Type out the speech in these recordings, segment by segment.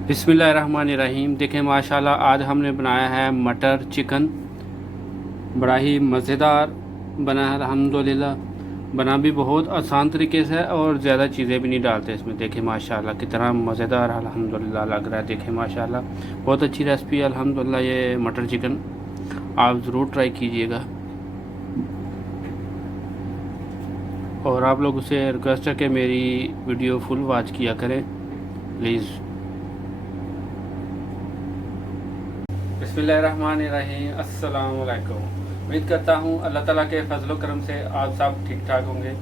बिस्मिल्लाहिर्रहमानिर्रहीम। देखें माशाल्लाह, आज हमने बनाया है मटर चिकन। बड़ा ही मज़ेदार बना है अल्हम्दुलिल्लाह। बना भी बहुत आसान तरीके से और ज़्यादा चीज़ें भी नहीं डालते इसमें। देखें माशाल्लाह कितना मज़ेदार अल्हम्दुलिल्लाह लग रहा है। देखें माशाल्लाह बहुत अच्छी रेसिपी है अल्हम्दुलिल्लाह ये मटर चिकन। आप ज़रूर ट्राई कीजिएगा और आप लोग से रिक्वेस्ट है कि मेरी वीडियो फुल वॉच किया करें प्लीज़। बिस्मिल्लाहिर्रहमानिर्रहीम। अस्सलाम वालेकुम। उम्मीद करता हूँ अल्लाह ताला के फजलो करम से आप सब ठीक ठाक होंगे।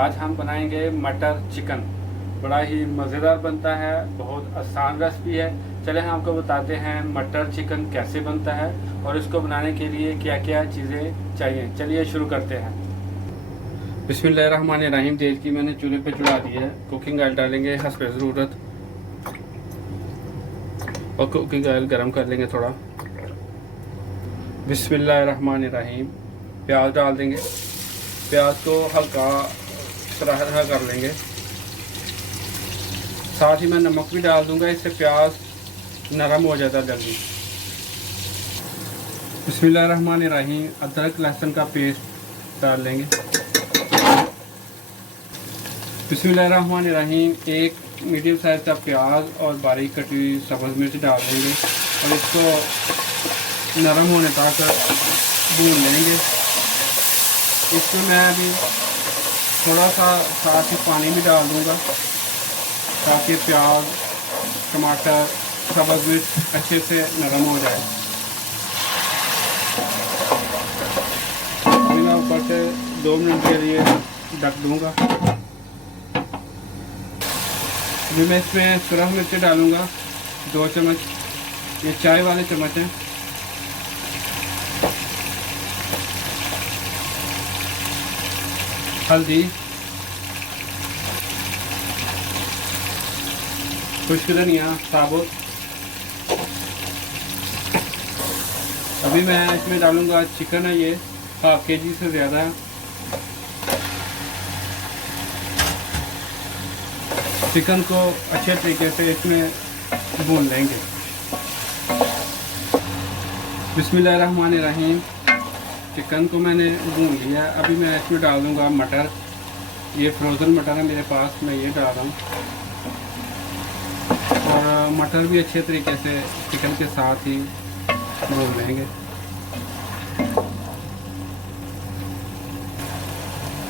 आज हम बनाएंगे मटर चिकन। बड़ा ही मज़ेदार बनता है, बहुत आसान रेसिपी है। चले हम आपको बताते हैं मटर चिकन कैसे बनता है और इसको बनाने के लिए क्या क्या चीज़ें चाहिए। चलिए शुरू करते हैं। बिस्मिल्लाहिर्रहमानिर्रहीम। तेल की मैंने चूल्हे पे चढ़ा दी है। कुकिंग ऑयल डालेंगे हस्बे ज़रूरत और कुकिंग ऑयल गरम कर लेंगे थोड़ा। बिस्मिल्लाहिर्रहमानिर्रहीम। प्याज डाल देंगे। प्याज को हल्का तरह कर लेंगे। साथ ही मैं नमक भी डाल दूंगा, इससे प्याज नरम हो जाता है जल्दी। बिस्मिल्लाहिर्रहमानिर्रहीम। अदरक लहसुन का पेस्ट डाल लेंगे। बिस्मिल्लाहिर्रहमानिर्रहीम। एक मीडियम साइज का प्याज और बारीक कटी हुई सब्ज़ मिर्च डाल देंगे और इसको नरम होने तक भून लेंगे। इसमें मैं अभी थोड़ा सा साथ ही पानी भी डाल दूंगा ताकि प्याज टमाटर सब्ज़ मिर्च अच्छे से नरम हो जाए। अभी मैं ऊपर से 2 मिनट के लिए ढक दूंगा। अभी मैं इसमें सूरज मिर्च डालूंगा 2 चम्मच, ये चाय वाले चम्मच हैं। हल्दी, खुश्क धनिया साबुत। अभी मैं इसमें डालूंगा चिकन है, ये हाफ केजी से ज़्यादा है। चिकन को अच्छे तरीके से इसमें भून लेंगे। बिस्मिल्लाहिर्रहमानिर्रहीम। चिकन को मैंने भून लिया। अभी मैं इसमें डाल दूंगा मटर। ये फ्रोज़न मटर है मेरे पास, मैं ये डाल रहा हूँ। और मटर भी अच्छे तरीके से चिकन के साथ ही भून लेंगे।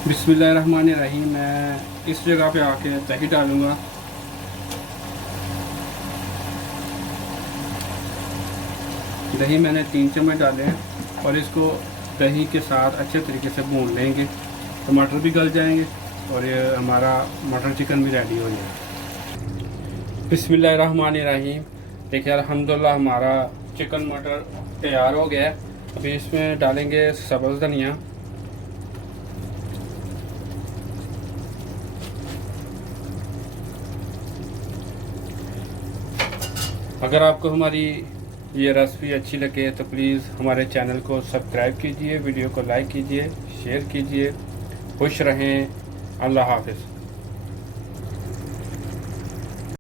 बिस्मिल्लाहिर्रहमानिर्रहीम। मैं इस जगह पे आके दही डालूंगा। दही मैंने 3 चम्मच डाले हैं और इसको दही के साथ अच्छे तरीके से भून लेंगे। टमाटर भी गल जाएंगे और ये हमारा मटर चिकन भी रेडी हो जाएगा। बिस्मिल्लाहिर्रहमानिर्रहीम। देखिए अल्हम्दुलिल्लाह हमारा चिकन मटर तैयार हो गया है। अभी इसमें डालेंगे सब्ज़ धनिया, अगर आपको हमारी ये रेसिपी अच्छी लगे तो प्लीज़ हमारे चैनल को सब्सक्राइब कीजिए, वीडियो को लाइक कीजिए, शेयर कीजिए। खुश रहें। अल्लाह हाफ़िज़।